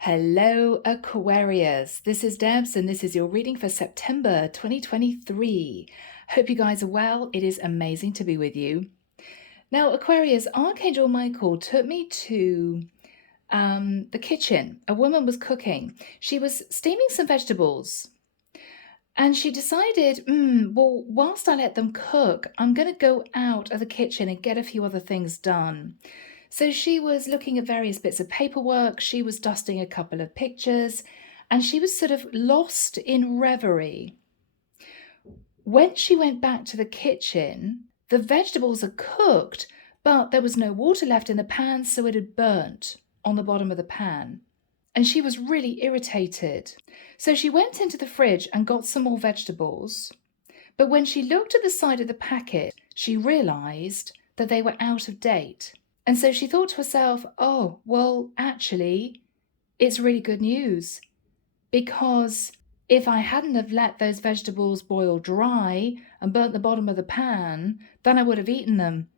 Hello, Aquarius. This is Debs, and this is your reading for September 2023. Hope you guys are well. It is amazing to be with you. Now, Aquarius, Archangel Michael took me to the kitchen. A woman was cooking. She was steaming some vegetables. And she decided, well, whilst I let them cook, I'm going to go out of the kitchen and get a few other things done. So she was looking at various bits of paperwork, she was dusting a couple of pictures, and she was sort of lost in reverie. When she went back to the kitchen, the vegetables are cooked, but there was no water left in the pan, so it had burnt on the bottom of the pan. And she was really irritated. So she went into the fridge and got some more vegetables. But when she looked at the side of the packet, she realized that they were out of date. And so she thought to herself, oh, well, actually, it's really good news. Because if I hadn't have let those vegetables boil dry and burnt the bottom of the pan, then I would have eaten them.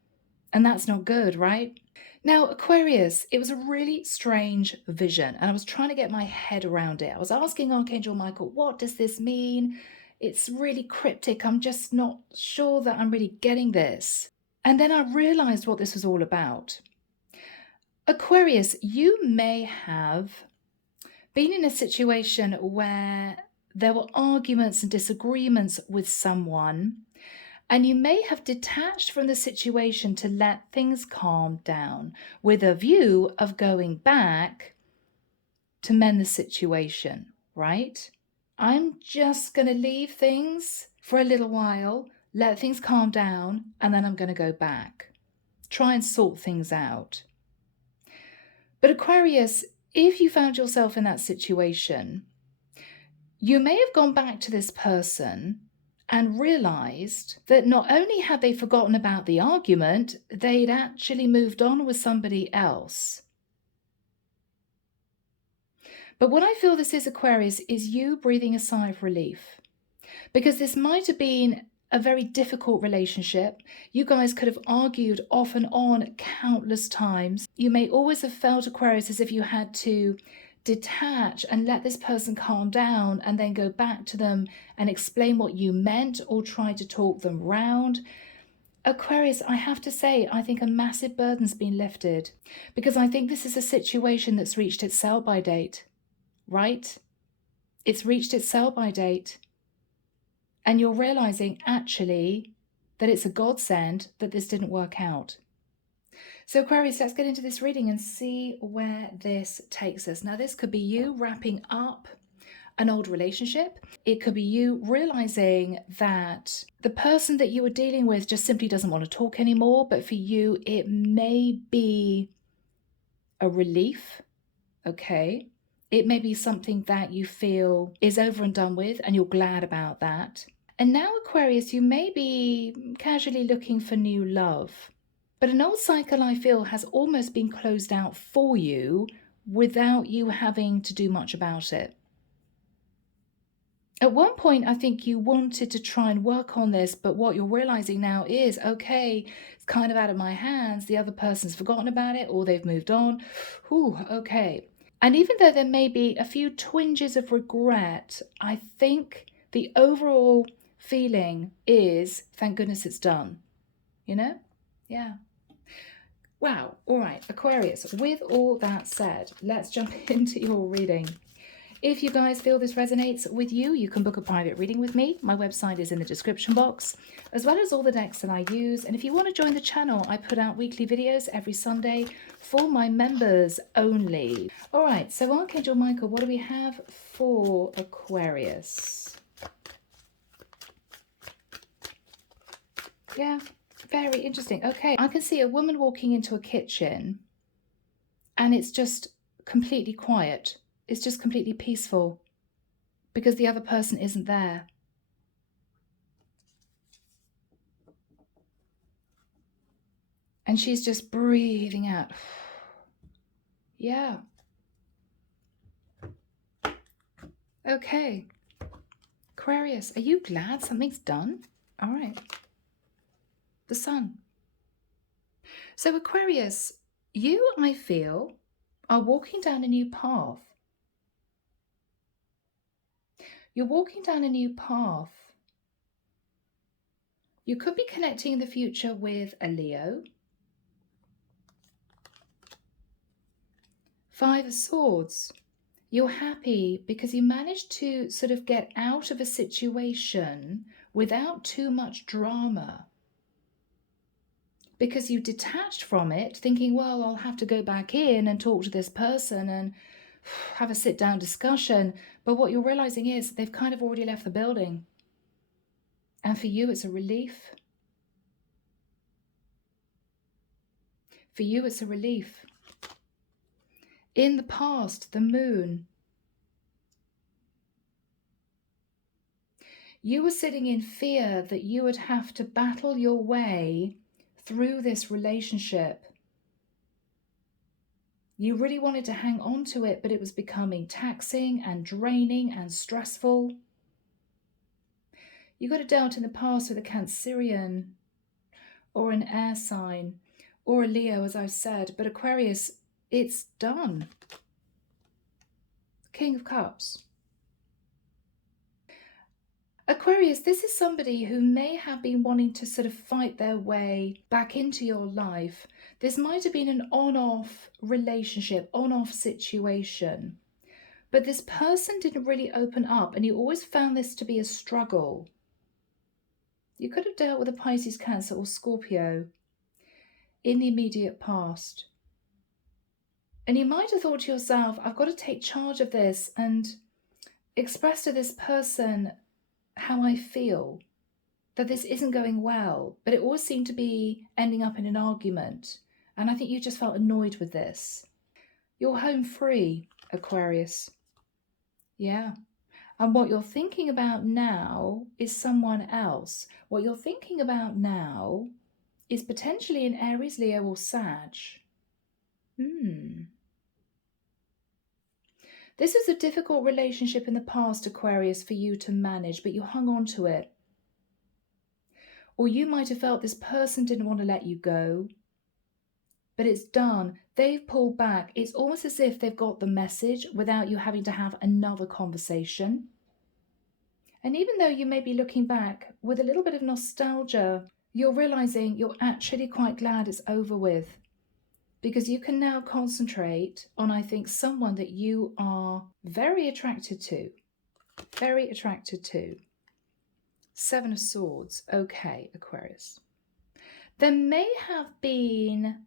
And that's not good, right? Now, Aquarius, it was a really strange vision, and I was trying to get my head around it. I was asking Archangel Michael, what does this mean? It's really cryptic. I'm just not sure that I'm really getting this. And then I realized what this was all about. Aquarius, you may have been in a situation where there were arguments and disagreements with someone, and you may have detached from the situation to let things calm down with a view of going back to mend the situation, right? I'm just going to leave things for a little while, let things calm down, and then I'm going to go back. Try and sort things out. But Aquarius, if you found yourself in that situation, you may have gone back to this person and realized that not only had they forgotten about the argument, they'd actually moved on with somebody else. But what I feel this is, Aquarius, is you breathing a sigh of relief. Because this might have been a very difficult relationship. You guys could have argued off and on countless times. You may always have felt, Aquarius, as if you had to detach and let this person calm down and then go back to them and explain what you meant or try to talk them round. Aquarius, I have to say, I think a massive burden's been lifted, because I think this is a situation that's reached its sell-by date, right? It's reached its sell-by date. And you're realizing actually that it's a godsend that this didn't work out. So Aquarius, let's get into this reading and see where this takes us. Now, this could be you wrapping up an old relationship. It could be you realizing that the person that you were dealing with just simply doesn't want to talk anymore. But for you, it may be a relief, okay? It may be something that you feel is over and done with, and you're glad about that. And now, Aquarius, you may be casually looking for new love. But an old cycle, I feel, has almost been closed out for you without you having to do much about it. At one point, I think you wanted to try and work on this, but what you're realizing now is, okay, it's kind of out of my hands. The other person's forgotten about it or they've moved on. Whew, okay. And even though there may be a few twinges of regret, I think the overall feeling is, thank goodness it's done. You know? Yeah. Wow. All right, Aquarius, with all that said, let's jump into your reading. If you guys feel this resonates with you, you can book a private reading with me. My website is in the description box, as well as all the decks that I use. And if you want to join the channel, I put out weekly videos every Sunday for my members only. All right, so Archangel Michael, what do we have for Aquarius? Yeah, very interesting. Okay, I can see a woman walking into a kitchen and it's just completely quiet. It's just completely peaceful because the other person isn't there. And she's just breathing out. Yeah. Okay. Aquarius, are you glad something's done? All right. The sun. So Aquarius, you, I feel, are walking down a new path. You're walking down a new path. You could be connecting in the future with a Leo. Five of Swords. You're happy because you managed to sort of get out of a situation without too much drama. Because you detached from it, thinking, well, I'll have to go back in and talk to this person and have a sit-down discussion. But what you're realizing is they've kind of already left the building. And for you, it's a relief. For you, it's a relief. In the past, the Moon. You were sitting in fear that you would have to battle your way through this relationship. You really wanted to hang on to it, but it was becoming taxing and draining and stressful. You got a dealt in the past with a Cancerian or an air sign or a Leo, as I've said, but Aquarius, it's done. King of Cups. Aquarius, this is somebody who may have been wanting to sort of fight their way back into your life. This might have been an on-off relationship, on-off situation. But this person didn't really open up, and you always found this to be a struggle. You could have dealt with a Pisces, Cancer, or Scorpio in the immediate past. And you might have thought to yourself, I've got to take charge of this and express to this person how I feel, that this isn't going well. But it always seemed to be ending up in an argument. And I think you just felt annoyed with this. You're home free, Aquarius. Yeah. And what you're thinking about now is someone else. What you're thinking about now is potentially an Aries, Leo, or Sag. This is a difficult relationship in the past, Aquarius, for you to manage, but you hung on to it. Or you might have felt this person didn't want to let you go, but it's done. They've pulled back. It's almost as if they've got the message without you having to have another conversation. And even though you may be looking back with a little bit of nostalgia, you're realizing you're actually quite glad it's over with, because you can now concentrate on, I think, someone that you are very attracted to. Very attracted to. Seven of Swords. Okay, Aquarius. There may have been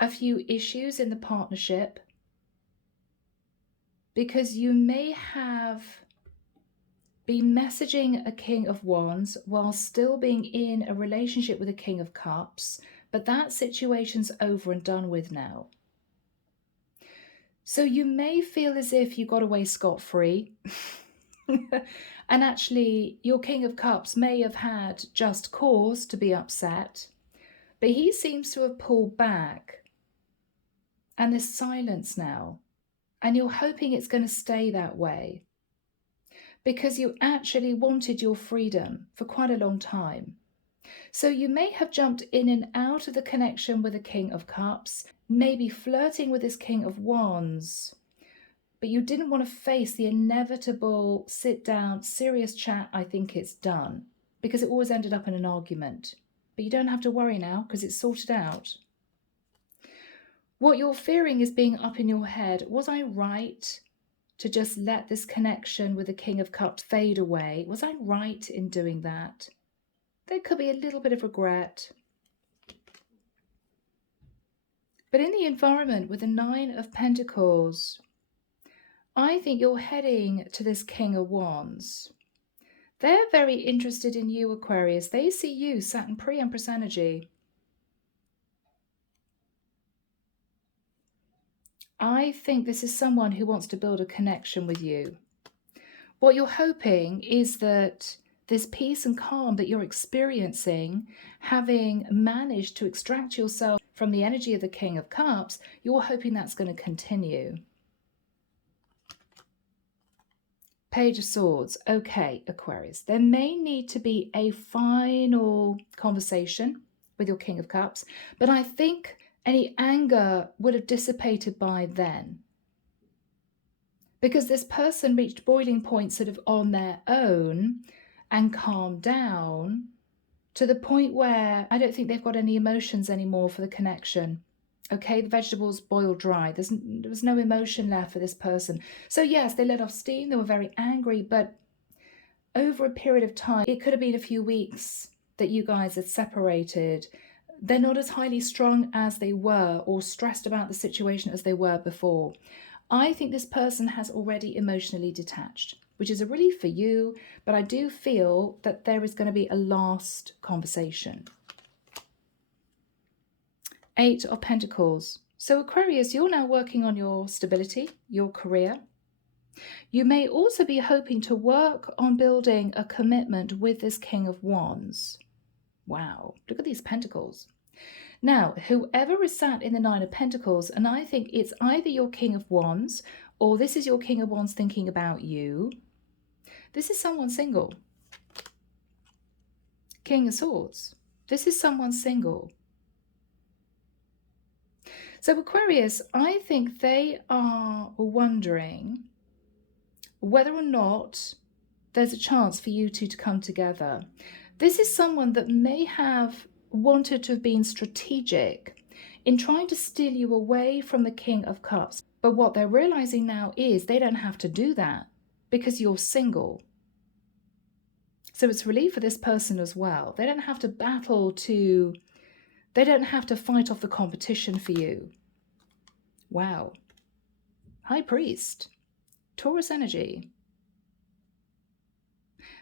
a few issues in the partnership because you may have been messaging a King of Wands while still being in a relationship with a King of Cups, but that situation's over and done with now. So you may feel as if you got away scot-free. And actually, your King of Cups may have had just cause to be upset, but he seems to have pulled back. And there's silence now. And you're hoping it's going to stay that way, because you actually wanted your freedom for quite a long time. So you may have jumped in and out of the connection with the King of Cups, maybe flirting with this King of Wands, but you didn't want to face the inevitable sit-down, serious chat, I think it's done, because it always ended up in an argument. But you don't have to worry now, because it's sorted out. What you're fearing is being up in your head. Was I right to just let this connection with the King of Cups fade away? Was I right in doing that? There could be a little bit of regret. But in the environment with the Nine of Pentacles, I think you're heading to this King of Wands. They're very interested in you, Aquarius. They see you, Saturn pre-Empress energy. I think this is someone who wants to build a connection with you. What you're hoping is that this peace and calm that you're experiencing, having managed to extract yourself from the energy of the King of Cups, you're hoping that's going to continue. Page of Swords. Okay, Aquarius. There may need to be a final conversation with your King of Cups, but I think any anger would have dissipated by then. because this person reached boiling point sort of on their own and calmed down to the point where I don't think they've got any emotions anymore for the connection. Okay, the vegetables boiled dry. There was no emotion left for this person. So yes, they let off steam. They were very angry, but over a period of time, it could have been a few weeks that you guys had separated. They're not as highly strung as they were or stressed about the situation as they were before. I think this person has already emotionally detached, which is a relief for you, but I do feel that there is going to be a last conversation. 8 of Pentacles. So Aquarius, you're now working on your stability, your career. You may also be hoping to work on building a commitment with this King of Wands. Wow, look at these pentacles. Now, whoever is sat in the 9 of Pentacles, and I think it's either your King of Wands or this is your King of Wands thinking about you. This is someone single. King of Swords. This is someone single. So Aquarius, I think they are wondering whether or not there's a chance for you two to come together. This is someone that may have wanted to have been strategic in trying to steal you away from the King of Cups. But what they're realizing now is they don't have to do that because you're single. So it's relief for this person as well. They don't have to they don't have to fight off the competition for you. Wow. High Priest. Taurus energy.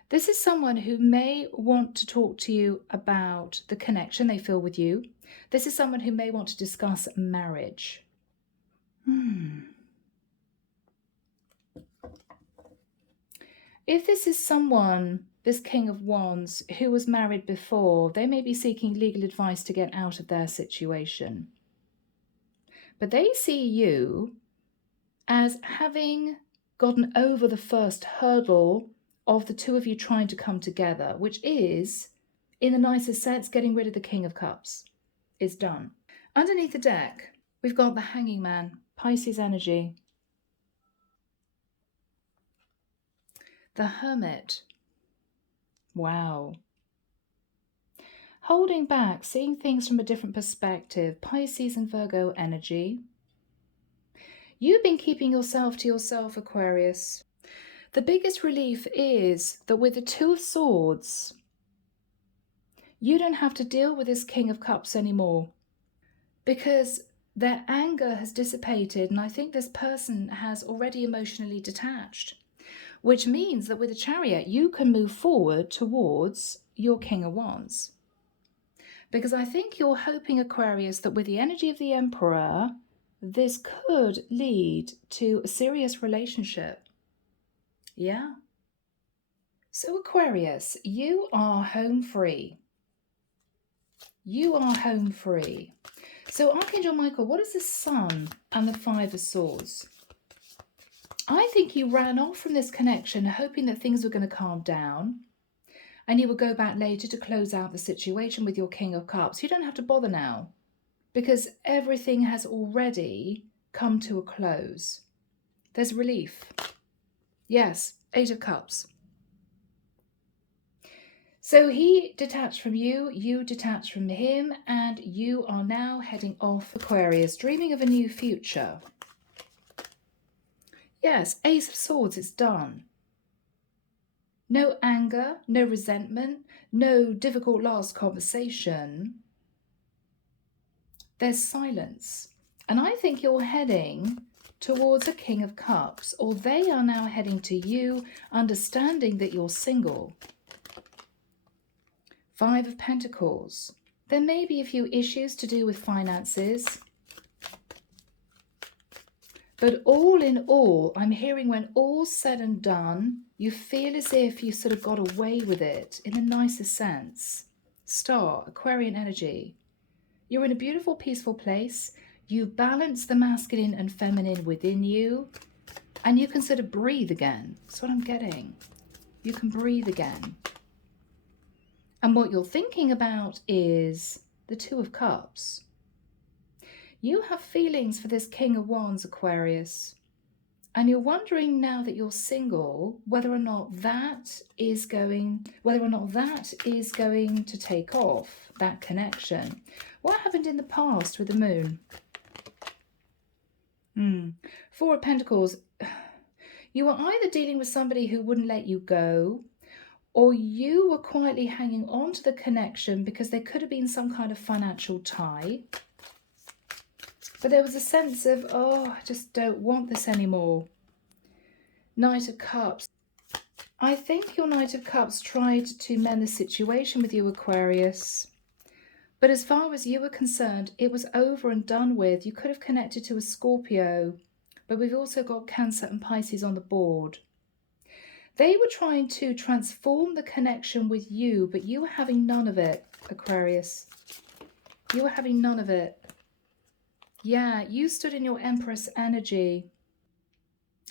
This is someone who may want to talk to you about the connection they feel with you. This is someone who may want to discuss marriage. If this is someone, this King of Wands, who was married before, they may be seeking legal advice to get out of their situation. But they see you as having gotten over the first hurdle of the two of you trying to come together, which is, in the nicest sense, getting rid of the King of Cups. It's done. Underneath the deck, we've got the Hanging Man, Pisces energy. The Hermit. Wow. Holding back, seeing things from a different perspective, Pisces and Virgo energy. You've been keeping yourself to yourself, Aquarius. The biggest relief is that with the Two of Swords, you don't have to deal with this King of Cups anymore because their anger has dissipated, and I think this person has already emotionally detached, which means that with the Chariot, you can move forward towards your King of Wands. Because I think you're hoping, Aquarius, that with the energy of the Emperor, this could lead to a serious relationship. Yeah. So Aquarius, you are home free. You are home free. So Archangel Michael, what is the Sun and the Five of Swords? I think you ran off from this connection hoping that things were going to calm down and you will go back later to close out the situation with your King of Cups. You don't have to bother now because everything has already come to a close. There's relief. Yes, 8 of Cups. So he detached from you, you detached from him, and you are now heading off, Aquarius, dreaming of a new future. Yes, Ace of Swords, it's done. No anger, no resentment, no difficult last conversation. There's silence. And I think you're heading towards a King of Cups, or they are now heading to you, understanding that you're single. 5 of Pentacles. There may be a few issues to do with finances. But all in all, I'm hearing when all's said and done, you feel as if you sort of got away with it in the nicest sense. Star, Aquarian energy. You're in a beautiful, peaceful place. You balance the masculine and feminine within you. And you can sort of breathe again. That's what I'm getting. You can breathe again. And what you're thinking about is the Two of Cups. You have feelings for this King of Wands, Aquarius. And you're wondering now that you're single, whether or not that is going to take off, that connection. What happened in the past with the moon? Four of Pentacles. You were either dealing with somebody who wouldn't let you go, or you were quietly hanging on to the connection because there could have been some kind of financial tie. But there was a sense of, oh, I just don't want this anymore. Knight of Cups. I think your Knight of Cups tried to mend the situation with you, Aquarius. But as far as you were concerned, it was over and done with. You could have connected to a Scorpio, but we've also got Cancer and Pisces on the board. They were trying to transform the connection with you, but you were having none of it, Aquarius. You were having none of it. Yeah, you stood in your Empress energy.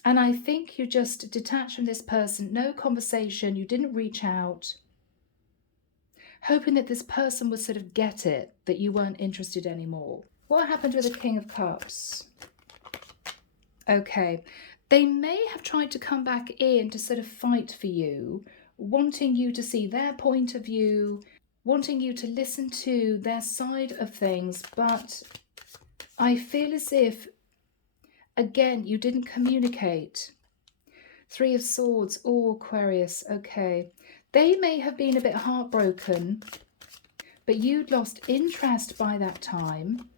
And I think you just detached from this person, no conversation, you didn't reach out, hoping that this person would sort of get it, that you weren't interested anymore. What happened with the King of Cups? Okay, they may have tried to come back in to sort of fight for you, wanting you to see their point of view, wanting you to listen to their side of things, but I feel as if, again, you didn't communicate. Three of Swords. Oh, Aquarius. Okay. They may have been a bit heartbroken, but you'd lost interest by that time.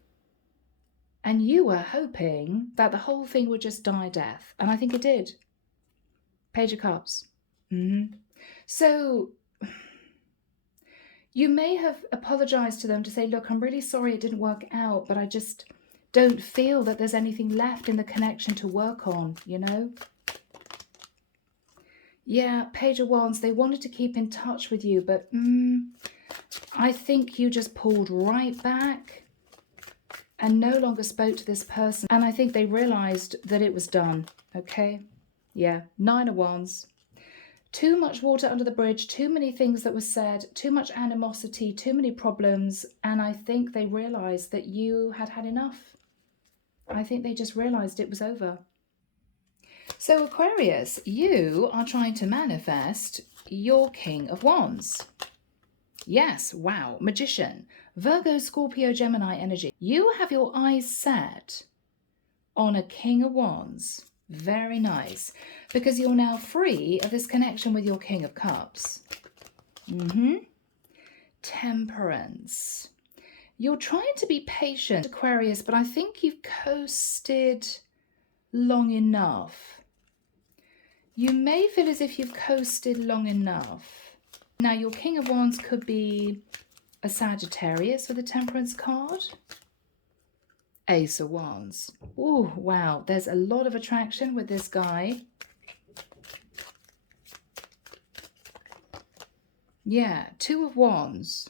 And you were hoping that the whole thing would just die a death. And I think it did. Page of Cups. So you may have apologized to them to say, look, I'm really sorry it didn't work out, but I just don't feel that there's anything left in the connection to work on, you know? Yeah, Page of Wands, they wanted to keep in touch with you, but I think you just pulled right back and no longer spoke to this person. And I think they realized that it was done, okay? Yeah, Nine of Wands. Too much water under the bridge, too many things that were said, too much animosity, too many problems. And I think they realized that you had had enough. I think they just realized it was over. So Aquarius, you are trying to manifest your King of Wands. Yes, wow, Magician, Virgo, Scorpio, Gemini energy. You have your eyes set on a King of Wands. Very nice, because you're now free of this connection with your King of Cups. Temperance. You're trying to be patient, Aquarius, but I think you've coasted long enough. You may feel as if you've coasted long enough. Now, your King of Wands could be a Sagittarius with a Temperance card. Ace of Wands. Oh, wow. There's a lot of attraction with this guy. Yeah, Two of Wands.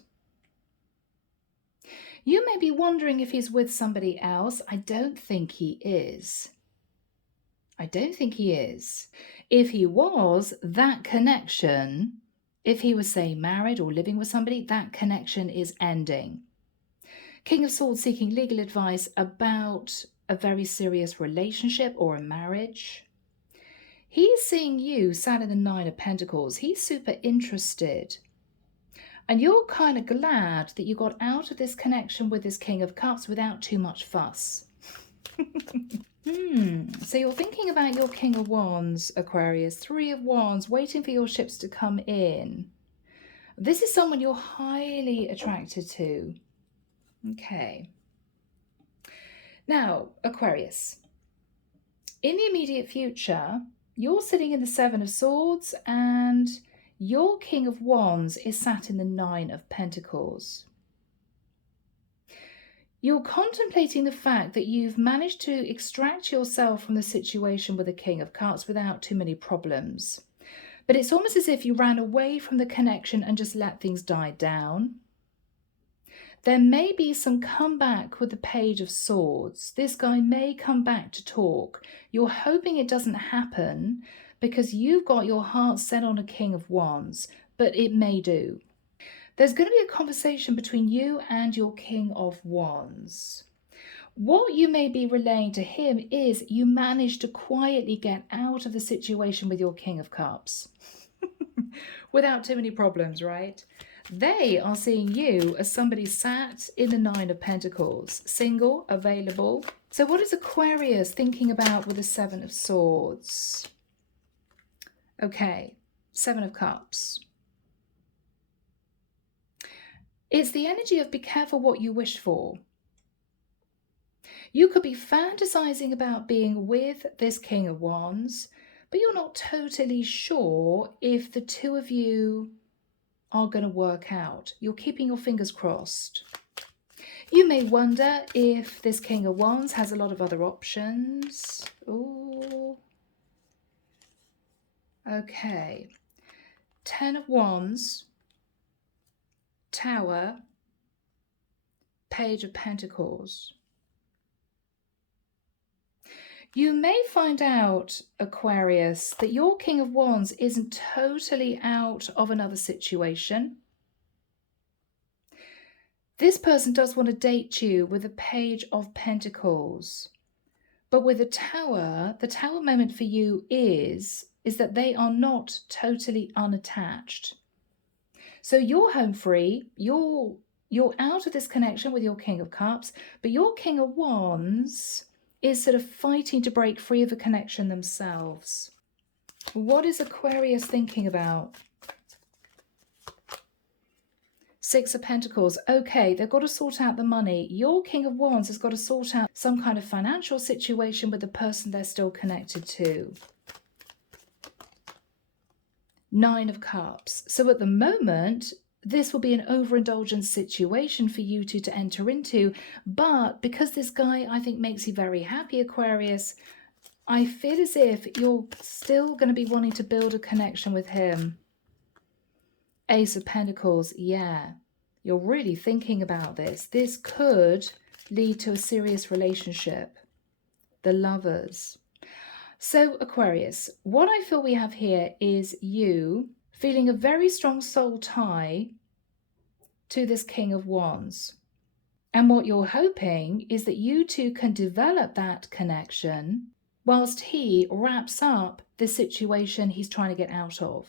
You may be wondering if he's with somebody else. I don't think he is. I don't think he is. If he was, that connection, if he was, say, married or living with somebody, that connection is ending. King of Swords seeking legal advice about a very serious relationship or a marriage. He's seeing you sat in the Nine of Pentacles. He's super interested. And you're kind of glad that you got out of this connection with this King of Cups without too much fuss. So you're thinking about your King of Wands, Aquarius. Three of Wands, waiting for your ships to come in. This is someone you're highly attracted to. Okay. Now, Aquarius, in the immediate future, you're sitting in the Seven of Swords and your King of Wands is sat in the Nine of Pentacles. You're contemplating the fact that you've managed to extract yourself from the situation with the King of Cups without too many problems. But it's almost as if you ran away from the connection and just let things die down. There may be some comeback with the Page of Swords. This guy may come back to talk. You're hoping it doesn't happen because you've got your heart set on a King of Wands, but it may do. There's going to be a conversation between you and your King of Wands. What you may be relaying to him is you managed to quietly get out of the situation with your King of Cups without too many problems, right? They are seeing you as somebody sat in the Nine of Pentacles, single, available. So what is Aquarius thinking about with the Seven of Swords? Okay, Seven of Cups. It's the energy of be careful what you wish for. You could be fantasizing about being with this King of Wands, but you're not totally sure if the two of you are going to work out. You're keeping your fingers crossed. You may wonder if this King of Wands has a lot of other options. Ooh. Okay. Ten of Wands, Tower, Page of Pentacles. You may find out, Aquarius, that your King of Wands isn't totally out of another situation. This person does want to date you with a Page of Pentacles. But with the Tower moment for you is that they are not totally unattached. So you're home free, you're out of this connection with your King of Cups, but your King of Wands is sort of fighting to break free of a connection themselves. What is Aquarius thinking about? Six of Pentacles. Okay, they've got to sort out the money. Your King of Wands has got to sort out some kind of financial situation with the person they're still connected to. Nine of Cups. So at the moment, this will be an overindulgence situation for you two to enter into. But because this guy, I think, makes you very happy, Aquarius, I feel as if you're still going to be wanting to build a connection with him. Ace of Pentacles, yeah. You're really thinking about this. This could lead to a serious relationship. The Lovers. So, Aquarius, what I feel we have here is you feeling a very strong soul tie to this King of Wands. And what you're hoping is that you two can develop that connection whilst he wraps up the situation he's trying to get out of.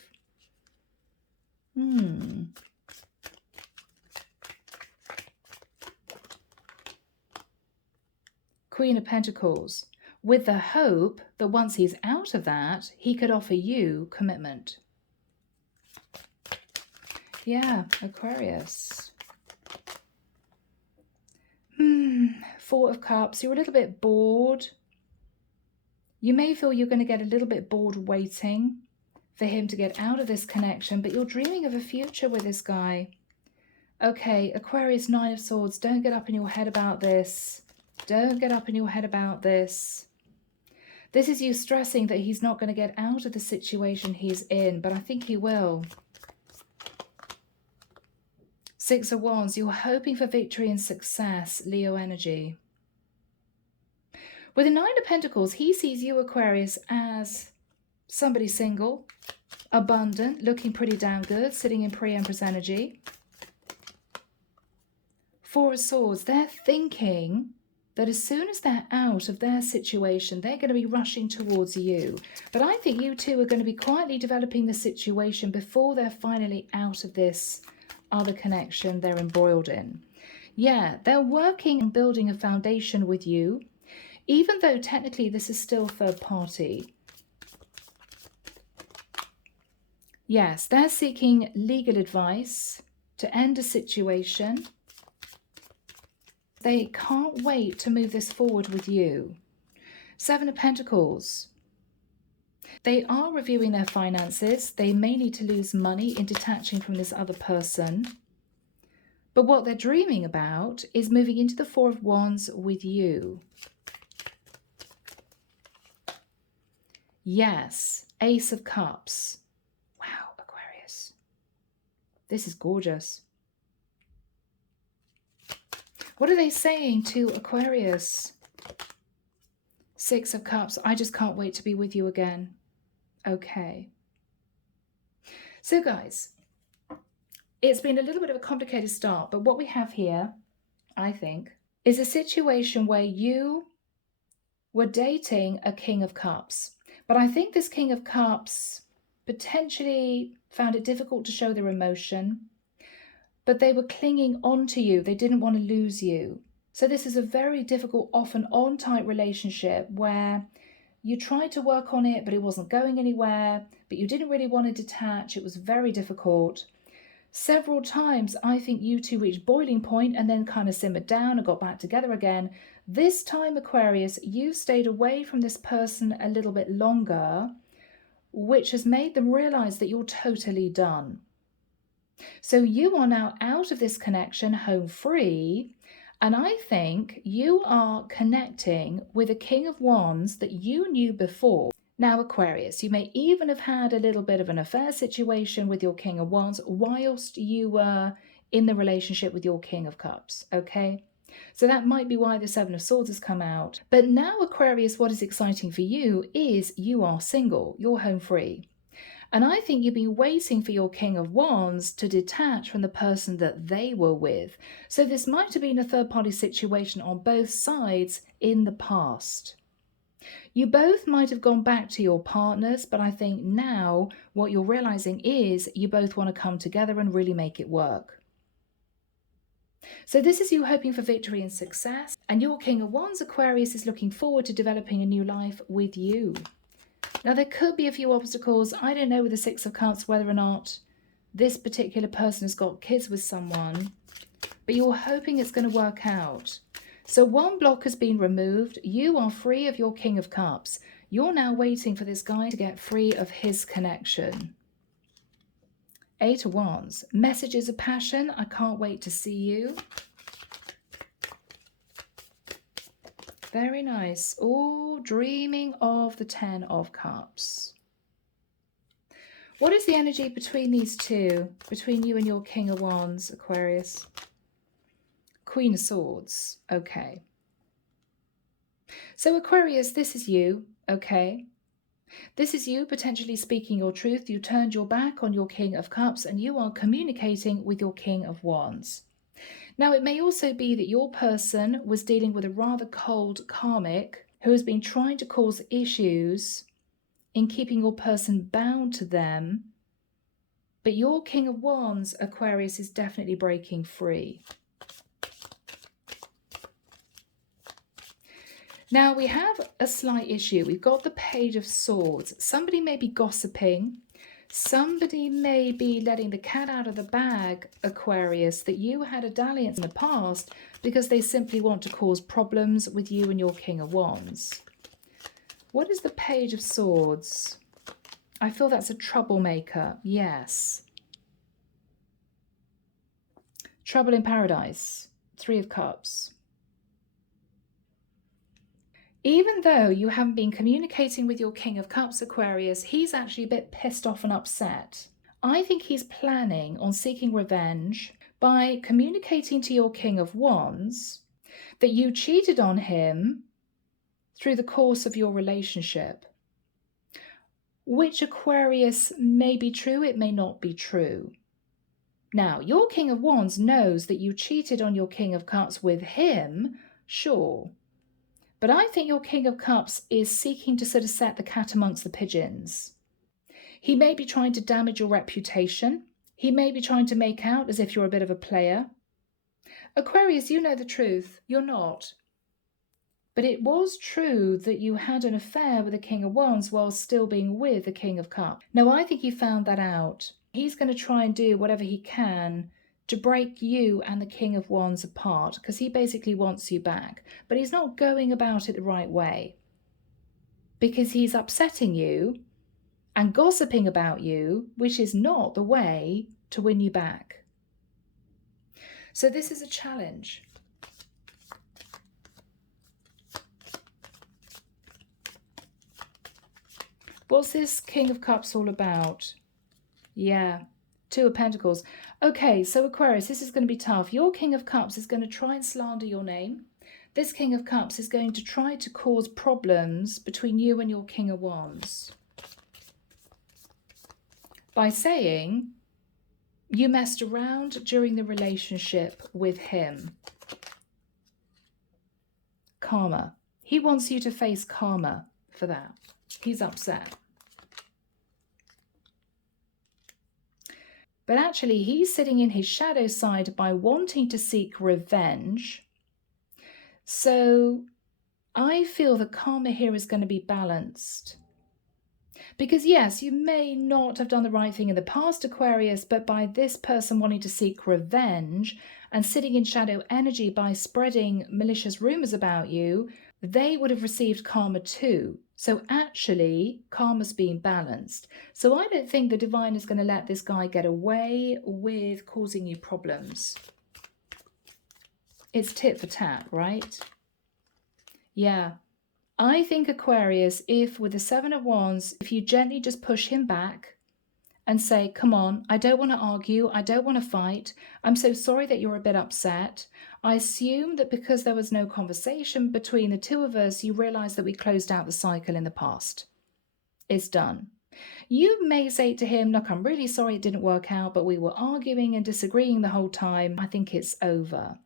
Queen of Pentacles, with the hope that once he's out of that, he could offer you commitment. Yeah, Aquarius. Four of Cups, you're a little bit bored. You may feel you're going to get a little bit bored waiting for him to get out of this connection, but you're dreaming of a future with this guy. Okay, Aquarius, Nine of Swords, don't get up in your head about this. Don't get up in your head about this. This is you stressing that he's not going to get out of the situation he's in, but I think he will. Six of Wands, you're hoping for victory and success, Leo energy. With the Nine of Pentacles, he sees you, Aquarius, as somebody single, abundant, looking pretty damn good, sitting in pre-Empress energy. Four of Swords, they're thinking that as soon as they're out of their situation, they're going to be rushing towards you. But I think you two are going to be quietly developing the situation before they're finally out of this other connection they're embroiled in. Yeah, they're working on building a foundation with you, even though technically this is still third party. Yes, they're seeking legal advice to end a situation. They can't wait to move this forward with you. Seven of Pentacles. They are reviewing their finances. They may need to lose money in detaching from this other person. But what they're dreaming about is moving into the Four of Wands with you. Yes, Ace of Cups. Wow, Aquarius. This is gorgeous. What are they saying to Aquarius? Six of Cups. I just can't wait to be with you again. Okay. So guys, it's been a little bit of a complicated start, but what we have here, I think, is a situation where you were dating a King of Cups. But I think this King of Cups potentially found it difficult to show their emotion, but they were clinging on to you. They didn't want to lose you. So this is a very difficult, off and on type relationship where you tried to work on it, but it wasn't going anywhere, but you didn't really want to detach. It was very difficult. Several times, I think you two reached boiling point and then kind of simmered down and got back together again. This time, Aquarius, you stayed away from this person a little bit longer, which has made them realize that you're totally done. So you are now out of this connection, home free, and I think you are connecting with a King of Wands that you knew before. Now, Aquarius, you may even have had a little bit of an affair situation with your King of Wands whilst you were in the relationship with your King of Cups, okay? So that might be why the Seven of Swords has come out. But now, Aquarius, what is exciting for you is you are single, you're home free. And I think you've been waiting for your King of Wands to detach from the person that they were with. So this might have been a third-party situation on both sides in the past. You both might have gone back to your partners, but I think now what you're realizing is you both want to come together and really make it work. So this is you hoping for victory and success, and your King of Wands, Aquarius, is looking forward to developing a new life with you. Now, there could be a few obstacles. I don't know with the Six of Cups whether or not this particular person has got kids with someone, but you're hoping it's going to work out. So one block has been removed. You are free of your King of Cups. You're now waiting for this guy to get free of his connection. Eight of Wands. Messages of passion. I can't wait to see you. Very nice. Oh, dreaming of the Ten of Cups. What is the energy between these two? Between you and your King of Wands, Aquarius? Queen of Swords. Okay. So Aquarius, this is you, okay? This is you potentially speaking your truth. You turned your back on your King of Cups and you are communicating with your King of Wands. Now, it may also be that your person was dealing with a rather cold karmic who has been trying to cause issues in keeping your person bound to them. But your King of Wands, Aquarius, is definitely breaking free. Now, we have a slight issue. We've got the Page of Swords. Somebody may be gossiping. Somebody may be letting the cat out of the bag, Aquarius, that you had a dalliance in the past because they simply want to cause problems with you and your King of Wands. What is the Page of Swords? I feel that's a troublemaker. Yes. Trouble in paradise. Three of Cups. Even though you haven't been communicating with your King of Cups, Aquarius, he's actually a bit pissed off and upset. I think he's planning on seeking revenge by communicating to your King of Wands that you cheated on him through the course of your relationship. Which, Aquarius, may be true, it may not be true. Now, your King of Wands knows that you cheated on your King of Cups with him, sure. But I think your King of Cups is seeking to sort of set the cat amongst the pigeons. He may be trying to damage your reputation. He may be trying to make out as if you're a bit of a player. Aquarius, you know the truth. You're not. But it was true that you had an affair with the King of Wands while still being with the King of Cups. Now, I think you found that out. He's going to try and do whatever he can to break you and the King of Wands apart, because he basically wants you back. But he's not going about it the right way, because he's upsetting you and gossiping about you, which is not the way to win you back. So this is a challenge. What's this King of Cups all about? Yeah, Two of Pentacles. Okay, so Aquarius, this is going to be tough. Your King of Cups is going to try and slander your name. This King of Cups is going to try to cause problems between you and your King of Wands by saying you messed around during the relationship with him. karma. He wants you to face karma for that. He's upset. But actually, he's sitting in his shadow side by wanting to seek revenge. So I feel the karma here is going to be balanced. Because yes, you may not have done the right thing in the past, Aquarius, but by this person wanting to seek revenge and sitting in shadow energy by spreading malicious rumors about you, they would have received karma too. So actually, karma's being balanced. So I don't think the divine is going to let this guy get away with causing you problems. It's tit for tat, right? Yeah. I think, Aquarius, if with the Seven of Wands, if you gently just push him back and say, come on, I don't want to argue, I don't want to fight, I'm so sorry that you're a bit upset. I assume that because there was no conversation between the two of us, you realize that we closed out the cycle in the past. It's done. You may say to him, look, I'm really sorry it didn't work out, but we were arguing and disagreeing the whole time. I think it's over.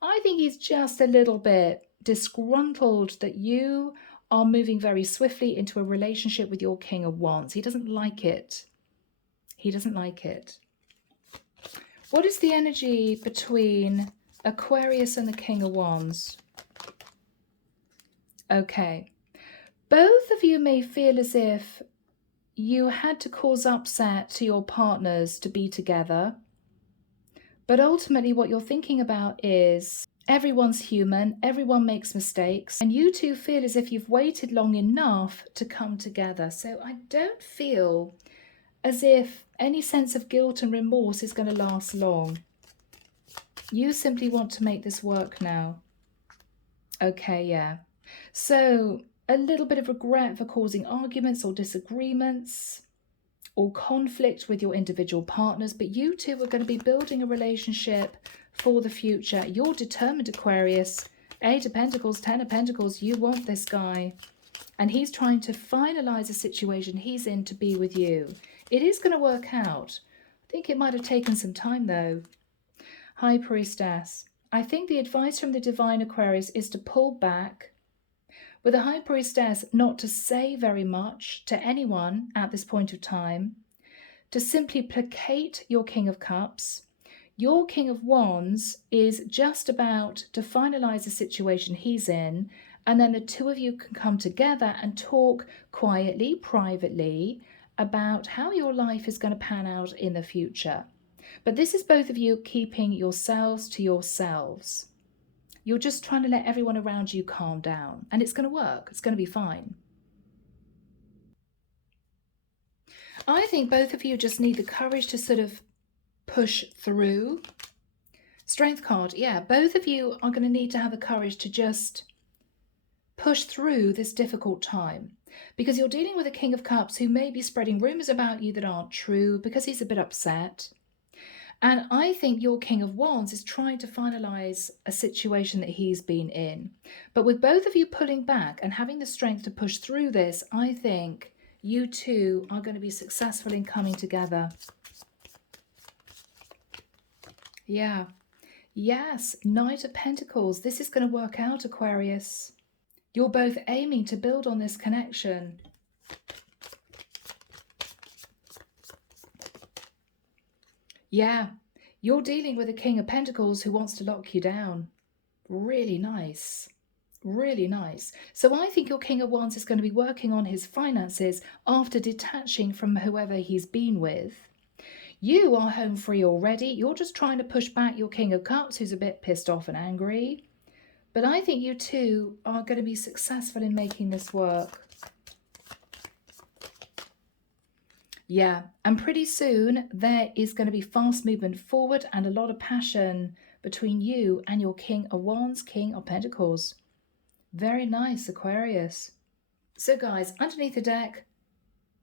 I think he's just a little bit disgruntled that you are moving very swiftly into a relationship with your King of Wands. He doesn't like it. He doesn't like it. What is the energy between Aquarius and the King of Wands? Okay. Both of you may feel as if you had to cause upset to your partners to be together. But ultimately what you're thinking about is everyone's human, everyone makes mistakes, and you two feel as if you've waited long enough to come together. So I don't feel as if any sense of guilt and remorse is going to last long. You simply want to make this work now. Okay, yeah. So a little bit of regret for causing arguments or disagreements or conflict with your individual partners, but you two are going to be building a relationship for the future. You're determined, Aquarius. Eight of Pentacles, Ten of Pentacles, you want this guy. And he's trying to finalize the situation he's in to be with you. It is going to work out. I think it might have taken some time though. High Priestess. I think the advice from the Divine, Aquarius, is to pull back. With the High Priestess, not to say very much to anyone at this point of time, to simply placate your King of Cups. Your King of Wands is just about to finalize the situation he's in, and then the two of you can come together and talk quietly, privately, about how your life is going to pan out in the future. But this is both of you keeping yourselves to yourselves. You're just trying to let everyone around you calm down. And it's going to work. It's going to be fine. I think both of you just need the courage to sort of push through. Strength card. Yeah, both of you are going to need to have the courage to just push through this difficult time. Because you're dealing with a King of Cups who may be spreading rumors about you that aren't true because he's a bit upset. And I think your King of Wands is trying to finalize a situation that he's been in. But with both of you pulling back and having the strength to push through this, I think you two are going to be successful in coming together. Yeah. Yes, Knight of Pentacles. This is going to work out, Aquarius. You're both aiming to build on this connection. Yeah, you're dealing with a King of Pentacles who wants to lock you down. Really nice. Really nice. So I think your King of Wands is going to be working on his finances after detaching from whoever he's been with. You are home free already. You're just trying to push back your King of Cups who's a bit pissed off and angry. But I think you two are going to be successful in making this work. Yeah, and pretty soon there is going to be fast movement forward and a lot of passion between you and your King of Wands, King of Pentacles. Very nice, Aquarius. So guys, underneath the deck,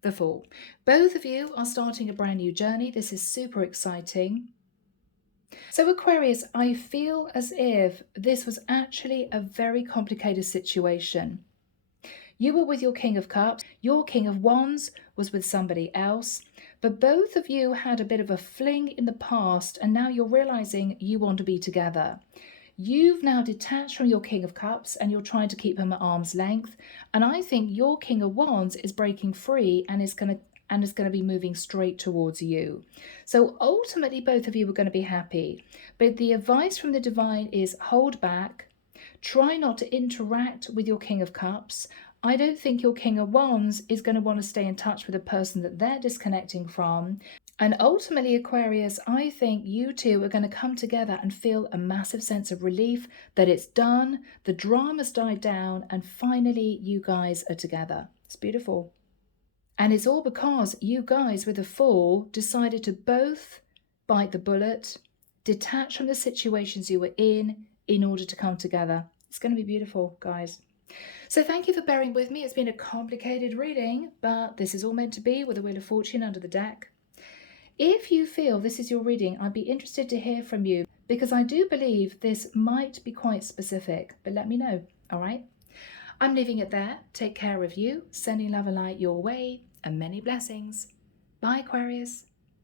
the Fool. Both of you are starting a brand new journey. This is super exciting. So Aquarius, I feel as if this was actually a very complicated situation. You were with your King of Cups, your King of Wands was with somebody else, but both of you had a bit of a fling in the past and now you're realizing you want to be together. You've now detached from your King of Cups and you're trying to keep him at arm's length. And I think your King of Wands is breaking free and is going to be moving straight towards you. So ultimately, both of you are going to be happy. But the advice from the divine is hold back. Try not to interact with your King of Cups. I don't think your King of Wands is going to want to stay in touch with the person that they're disconnecting from. And ultimately, Aquarius, I think you two are going to come together and feel a massive sense of relief that it's done, the drama's died down, and finally you guys are together. It's beautiful. And it's all because you guys with the Fool decided to both bite the bullet, detach from the situations you were in order to come together. It's going to be beautiful, guys. So thank you for bearing with me. It's been a complicated reading, but this is all meant to be with the Wheel of Fortune under the deck. If you feel this is your reading, I'd be interested to hear from you because I do believe this might be quite specific, but let me know, all right? I'm leaving it there. Take care of you, sending love and light your way, and many blessings. Bye, Aquarius.